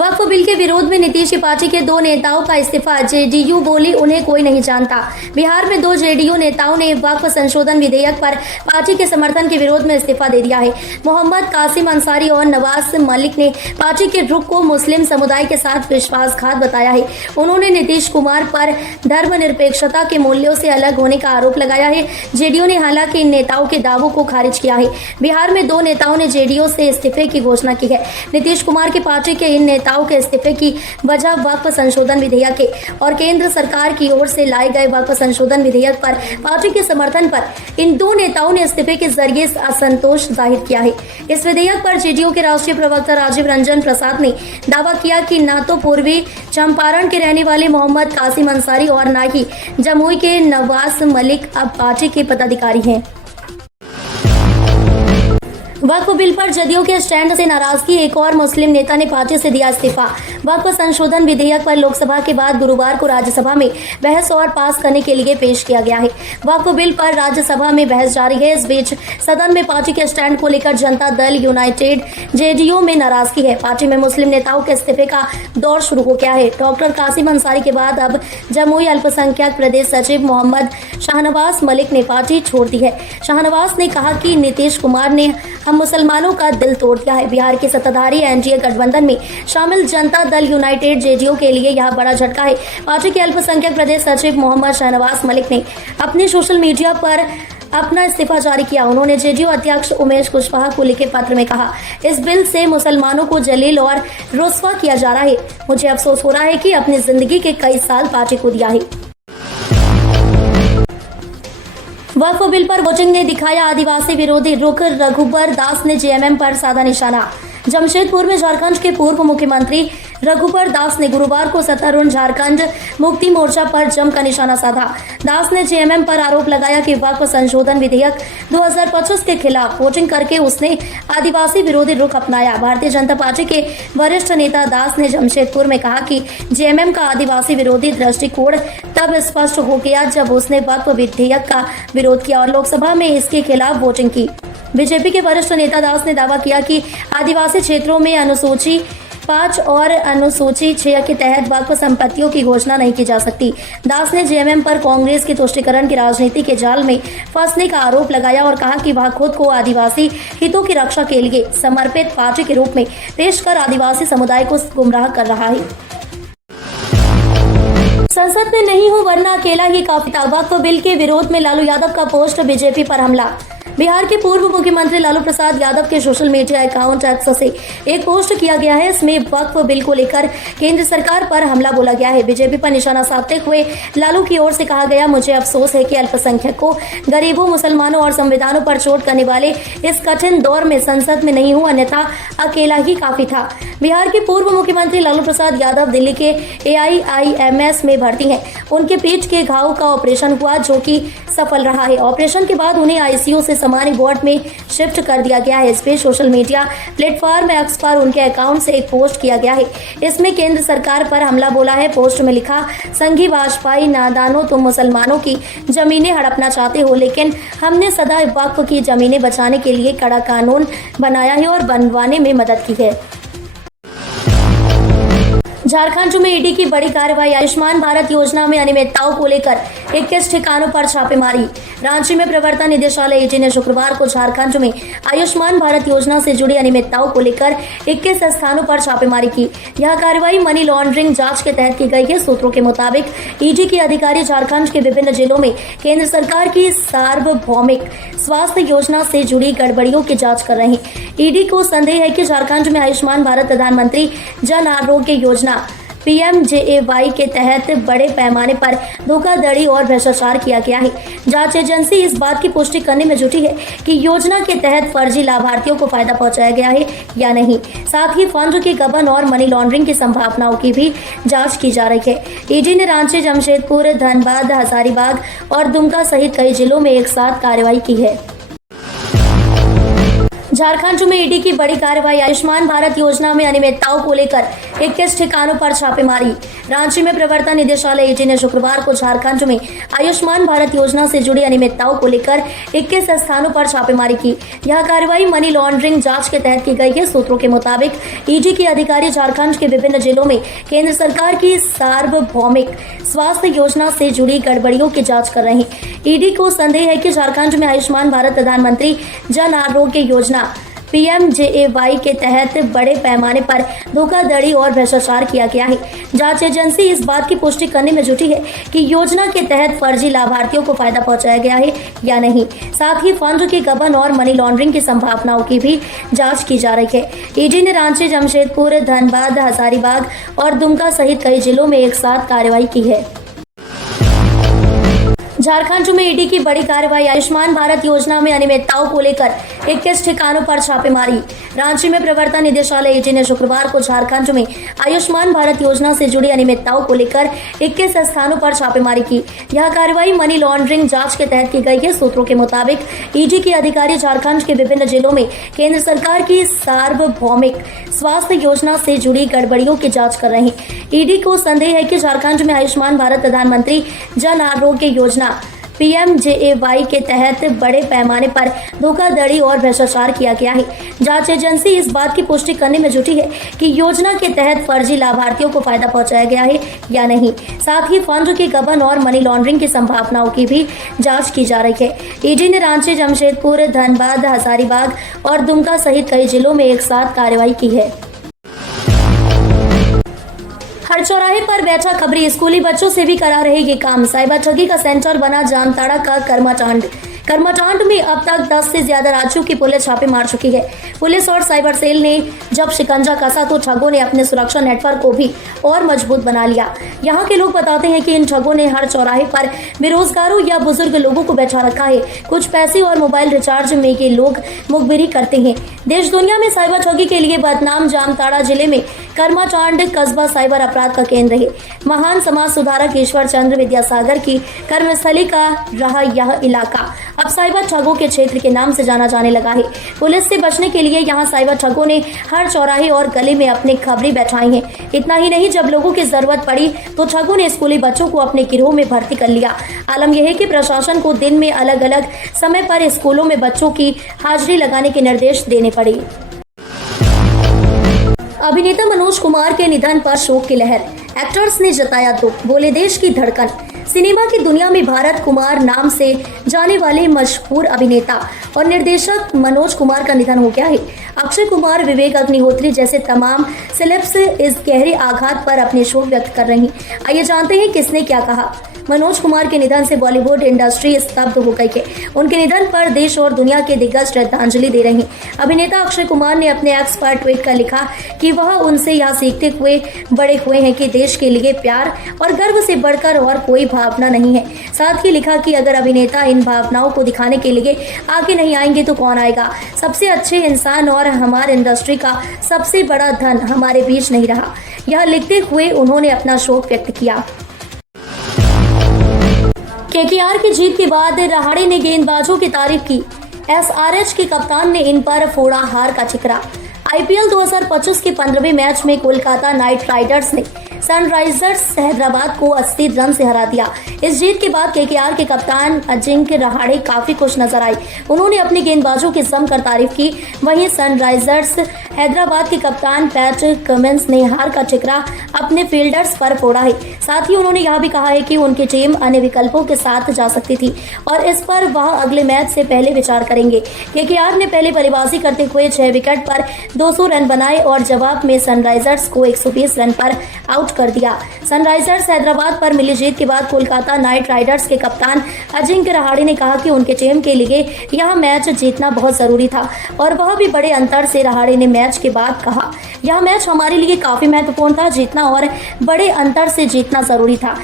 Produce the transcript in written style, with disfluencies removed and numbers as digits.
वक्फ bill के विरोध में नीतीश की पार्टी के दो नेताओं का इस्तीफा। जेडीयू बोली उन्हें कोई नहीं जानता। बिहार में दो जेडीयू नेताओं ने वक्फ संशोधन विधेयक पर पार्टी के समर्थन के विरोध में इस्तीफा दे दिया है। मोहम्मद कासिम अंसारी और नवाज मलिक ने पार्टी के रुख को मुस्लिम समुदाय के साथ विश्वासघात बताया है। उन्होंने नीतीश कुमार पर धर्मनिरपेक्षता के मूल्यों से अलग होने का आरोप लगाया है। जेडीयू ने हालांकि इन नेताओं के दावों को खारिज किया है। बिहार में दो नेताओं ने जेडीयू से इस्तीफे की घोषणा की है। नीतीश कुमार की पार्टी के इन नेताओं के इस्तीफे की वजह वक्फ संशोधन विधेयक है और केंद्र सरकार की ओर से लाए गए वक्फ संशोधन विधेयक पर पार्टी के समर्थन पर इन दो नेताओं ने इस्तीफे के जरिए असंतोष जाहिर किया है। इस विधेयक पर जेडीयू के राष्ट्रीय प्रवक्ता राजीव रंजन प्रसाद ने दावा किया कि न तो पूर्वी चंपारण के रहने वाले मोहम्मद कासिम अंसारी और न ही जमुई के नवाज मलिक अब पार्टी के पदाधिकारी हैं। वक्फ बिल पर जदयू के स्टैंड से नाराजगी, एक और मुस्लिम नेता ने पार्टी से दिया इस्तीफा। वक्फ संशोधन विधेयक पर लोकसभा के बाद गुरुवार को राज्यसभा में बहस और पास करने के लिए पेश किया गया है। वक्फ बिल पर राज्यसभा में बहस जारी है। इस बीच सदन में पार्टी के स्टैंड को लेकर जनता दल यूनाइटेड जेडीयू में नाराजगी है। पार्टी में मुस्लिम नेताओं के इस्तीफे का दौर शुरू हो गया है। डॉक्टर कासिम अंसारी के बाद अब जमुई अल्पसंख्यक प्रदेश सचिव मोहम्मद शाहनवाज मलिक ने पार्टी छोड़ दी है। शाहनवाज ने कहा कि नीतीश कुमार ने हम मुसलमानों का दिल तोड़ दिया है। बिहार के सत्ताधारी एनडीए गठबंधन में शामिल जनता दल यूनाइटेड जेडीयू के लिए यह बड़ा झटका है। पार्टी के अल्पसंख्यक प्रदेश सचिव मोहम्मद शाहनवाज मलिक ने अपने सोशल मीडिया पर अपना इस्तीफा जारी किया। उन्होंने जेडीयू अध्यक्ष उमेश कुशवाहा को लिखे पत्र में कहा, इस बिल से मुसलमानों को जलील और रुस्वा किया जा रहा है। मुझे अफसोस हो रहा है कि अपनी जिंदगी के कई साल पार्टी को दिया है। वक्फ बिल पर वोटिंग ने दिखाया आदिवासी विरोधी रुख, रघुबर दास ने जेएमएम पर साधा निशाना। जमशेदपुर में झारखंड के पूर्व मुख्यमंत्री रघुबर दास ने गुरुवार को सत्तारूढ़ झारखंड मुक्ति मोर्चा पर जमकर निशाना साधा। दास ने जेएमएम पर आरोप लगाया कि वक्फ संशोधन विधेयक 2025 के खिलाफ वोटिंग करके उसने आदिवासी विरोधी रुख अपनाया। भारतीय जनता पार्टी के वरिष्ठ नेता दास ने जमशेदपुर में कहा कि जेएमएम का आदिवासी विरोधी दृष्टिकोण तब स्पष्ट हो गया जब उसने वक्फ विधेयक का विरोध किया और लोकसभा में इसके खिलाफ वोटिंग की। बीजेपी के वरिष्ठ नेता दास ने दावा किया कि आदिवासी क्षेत्रों में अनुसूची 5 और अनुसूची 6 के तहत वक्फ संपत्तियों की घोषणा नहीं की जा सकती। दास ने जेएमएम पर कांग्रेस के तुष्टीकरण की राजनीति के जाल में फंसने का आरोप लगाया और कहा कि वह खुद को आदिवासी हितों की रक्षा के लिए समर्पित पार्टी के रूप में पेश कर आदिवासी समुदाय को गुमराह कर रहा है। संसद में नहीं हूं वरना अकेला ही काफी था। वक्फ बिल के विरोध में लालू यादव का पोस्ट, बीजेपी पर हमला। बिहार के पूर्व मुख्यमंत्री लालू प्रसाद यादव के सोशल मीडिया अकाउंट एक्स से एक पोस्ट किया गया है। इसमें वक्फ बिल को लेकर केंद्र सरकार पर हमला बोला गया है। बीजेपी पर निशाना साधते हुए लालू की ओर से कहा गया, मुझे अफसोस है कि अल्पसंख्यकों, गरीबों, मुसलमानों और संविधानों पर चोट करने वाले इस कठिन दौर में संसद में नहीं हूं, अन्यथा अकेला ही काफी था। बिहार के पूर्व मुख्यमंत्री लालू प्रसाद यादव दिल्ली के AIIMS में भर्ती हैं। उनके पीठ के घाव का ऑपरेशन हुआ जो कि सफल रहा है। ऑपरेशन के बाद उन्हें आईसीयू से सामान्य वार्ड में शिफ्ट कर दिया गया है। इस पे सोशल मीडिया प्लेटफॉर्म एक्स पर उनके अकाउंट से एक पोस्ट किया गया है। इसमें केंद्र सरकार पर हमला बोला है। पोस्ट में लिखा, संघी भाजपाई नादानों, तुम मुसलमानों की जमीनें हड़पना चाहते हो, लेकिन हमने सदा वक्फ की जमीनें बचाने के लिए कड़ा कानून बनाया है और बनवाने में मदद की है। झारखंड में ईडी की बड़ी कार्रवाई। आयुष्मान भारत योजना में अनियमितताओं को लेकर 21 ठिकानों पर छापेमारी। रांची में प्रवर्तन निदेशालय ईडी ने शुक्रवार को झारखंड में आयुष्मान भारत योजना से जुड़ी अनियमितताओं को लेकर 21 स्थानों पर छापेमारी की। यह कार्रवाई मनी लॉन्ड्रिंग जांच के तहत की गई है। सूत्रों के मुताबिक ईडी के अधिकारी झारखंड के विभिन्न जिलों में केंद्र सरकार की सार्वभौमिक स्वास्थ्य योजना से जुड़ी गड़बड़ियों की जाँच कर रहे हैं। ईडी को संदेह है कि झारखंड में आयुष्मान भारत प्रधानमंत्री जन आरोग्य योजना PMJAY के तहत बड़े पैमाने पर धोखाधड़ी और भ्रष्टाचार किया गया है। जांच एजेंसी इस बात की पुष्टि करने में जुटी है कि योजना के तहत फर्जी लाभार्थियों को फायदा पहुंचाया गया है या नहीं। साथ ही फंड के गबन और मनी लॉन्ड्रिंग की संभावनाओं की भी जांच की जा रही है। ईडी ने रांची, जमशेदपुर, धनबाद, हजारीबाग और दुमका सहित कई जिलों में एक साथ कार्रवाई की है। झारखंड में ईडी की बड़ी कार्रवाई। आयुष्मान भारत योजना में अनियमितताओं को लेकर 21 ठिकानों पर छापेमारी। रांची में प्रवर्तन निदेशालय ईडी ने शुक्रवार को झारखंड में आयुष्मान भारत योजना से जुड़ी अनियमितताओं को लेकर 21 स्थानों पर छापेमारी की। यह कार्रवाई मनी लॉन्ड्रिंग जांच के तहत की गई है। सूत्रों के मुताबिक ईडी के अधिकारी झारखंड के विभिन्न जिलों में केंद्र सरकार की सार्वभौमिक स्वास्थ्य योजना से जुड़ी गड़बड़ियों की जाँच कर रहे हैं। ईडी को संदेह है कि झारखंड में आयुष्मान भारत प्रधानमंत्री जन आरोग्य योजना PMJAY के तहत बड़े पैमाने पर धोखाधड़ी और भ्रष्टाचार किया गया है। जांच एजेंसी इस बात की पुष्टि करने में जुटी है कि योजना के तहत फर्जी लाभार्थियों को फायदा पहुंचाया गया है या नहीं। साथ ही फंड के गबन और मनी लॉन्ड्रिंग की संभावनाओं की भी जांच की जा रही है। ईडी ने रांची, जमशेदपुर, धनबाद, हजारीबाग और दुमका सहित कई जिलों में एक साथ कार्रवाई की है। झारखंड में ईडी की बड़ी कार्रवाई। आयुष्मान भारत योजना में अनियमितताओं को लेकर 21 ठिकानों पर छापेमारी। रांची में प्रवर्तन निदेशालय ईडी ने शुक्रवार को झारखंड में आयुष्मान भारत योजना से जुड़ी अनियमितताओं को लेकर 21 स्थानों पर छापेमारी की। यह कार्रवाई मनी लॉन्ड्रिंग जांच के तहत की गई है। सूत्रों के मुताबिक ईडी के अधिकारी झारखंड के विभिन्न जिलों में केंद्र सरकार की सार्वभौमिक स्वास्थ्य योजना से जुड़ी गड़बड़ियों की जाँच कर रहे हैं। ईडी को संदेह है कि झारखंड में आयुष्मान भारत प्रधानमंत्री जन आरोग्य योजना PMJAY के तहत बड़े पैमाने पर धोखाधड़ी और भ्रष्टाचार किया गया है। जांच एजेंसी इस बात की पुष्टि करने में जुटी है कि योजना के तहत फर्जी लाभार्थियों को फायदा पहुंचाया गया है या नहीं। साथ ही फंड के गबन और मनी लॉन्ड्रिंग की संभावनाओं की भी जांच की जा रही है। ईडी ने रांची, जमशेदपुर, धनबाद, हजारीबाग और दुमका सहित कई जिलों में एक साथ कार्रवाई की है। हर चौराहे पर बैठा खबरी स्कूली बच्चों से भी करा रहे ये काम। साइबर ठगी का सेंटर बना जामताड़ा का कर्माटांड में अब तक 10 से ज्यादा राज्यों की पुलिस छापे मार चुकी है। पुलिस और साइबर सेल ने जब शिकंजा कसा तो ठगों ने अपने सुरक्षा नेटवर्क को भी और मजबूत बना लिया। यहाँ के लोग बताते हैं कि इन ठगों ने हर चौराहे पर बेरोजगारों या बुजुर्ग लोगों को बैठा रखा है। कुछ पैसे और मोबाइल रिचार्ज में ये लोग मुखबिरी करते हैं। देश दुनिया में साइबर ठगी के लिए बदनाम जामताड़ा जिले में कर्माटांड कस्बा साइबर अपराध का केंद्र है। महान समाज सुधारक ईश्वर चंद्र विद्यासागर की कर्मस्थली का रहा यह इलाका अब साइबर ठगों के क्षेत्र के नाम से जाना जाने लगा है। पुलिस से बचने के लिए यहाँ साइबर ठगों ने हर चौराहे और गली में अपने खबरी बैठाई हैं। इतना ही नहीं, जब लोगों की जरूरत पड़ी तो ठगों ने स्कूली बच्चों को अपने गिरोह में भर्ती कर लिया। आलम यह है कि प्रशासन को दिन में अलग अलग समय पर स्कूलों में बच्चों की हाजिरी लगाने के निर्देश देने पड़े। अभिनेता मनोज कुमार के निधन पर शोक की लहर। एक्टर्स ने जताया दुख, बोले देश की धड़कन। सिनेमा की दुनिया में भारत कुमार नाम से जाने वाले मशहूर अभिनेता और निर्देशक मनोज कुमार का निधन हो गया है। अक्षय कुमार, विवेक अग्निहोत्री जैसे तमाम सेलेब्स इस गहरे आघात पर अपने शोक व्यक्त कर रही हैं। आइए जानते हैं किसने क्या कहा। मनोज कुमार के निधन से बॉलीवुड इंडस्ट्री स्तब्ध हो गई है। उनके निधन पर देश और दुनिया के दिग्गज श्रद्धांजलि दे रहे हैं। अभिनेता अक्षय कुमार ने अपने एक्स पर ट्वीट कर लिखा कि वह उनसे यह सीखते हुए बड़े हुए हैं कि देश के लिए प्यार और गर्व से बढ़कर और कोई भावना नहीं है। साथ ही लिखा कि अगर अभिनेता इन भावनाओं को दिखाने के लिए आगे नहीं आएंगे तो कौन आएगा। सबसे अच्छे इंसान और हमारे इंडस्ट्री का सबसे बड़ा धन हमारे बीच नहीं रहा। यह लिखते हुए उन्होंने अपना शोक व्यक्त किया। KKR की जीत के बाद रहाड़े ने गेंदबाजों की तारीफ की। SRH के कप्तान ने इन पर फोड़ा हार का ठिकरा। IPL 2025 के 15वें मैच में कोलकाता नाइट राइडर्स ने सनराइजर्स हैदराबाद को 80 रन से हरा दिया। इस जीत के बाद KKR के कप्तान अजिंक्य रहाड़े काफी खुश नजर आए। उन्होंने अपने गेंदबाजों की जमकर तारीफ की। वहीं सनराइजर्स हैदराबाद के कप्तान पैट कमिंस ने हार का ठिकरा अपने फील्डर्स पर फोड़ा है। साथ ही उन्होंने यह भी कहा है कि उनकी टीम अन्य विकल्पों के साथ जा सकती थी और इस पर वह अगले मैच से पहले विचार करेंगे। KKR ने पहले बल्लेबाजी करते हुए 6 विकेट पर 200 रन बनाए और जवाब में सनराइजर्स को 120 रन पर आउट कर दिया। सनराइजर्स हैदराबाद पर मिली जीत के बाद कोलकाता नाइट राइडर्स के कप्तान अजिंक्य रहाड़े ने कहा कि उनके टीम के लिए यह मैच जीतना बहुत जरूरी था और वह भी बड़े अंतर से। रहाड़े ने मैच के बाद कहा, यह मैच हमारे लिए काफी महत्वपूर्ण था। जीतना और बड़े अंतर से जीतना जरूरी था।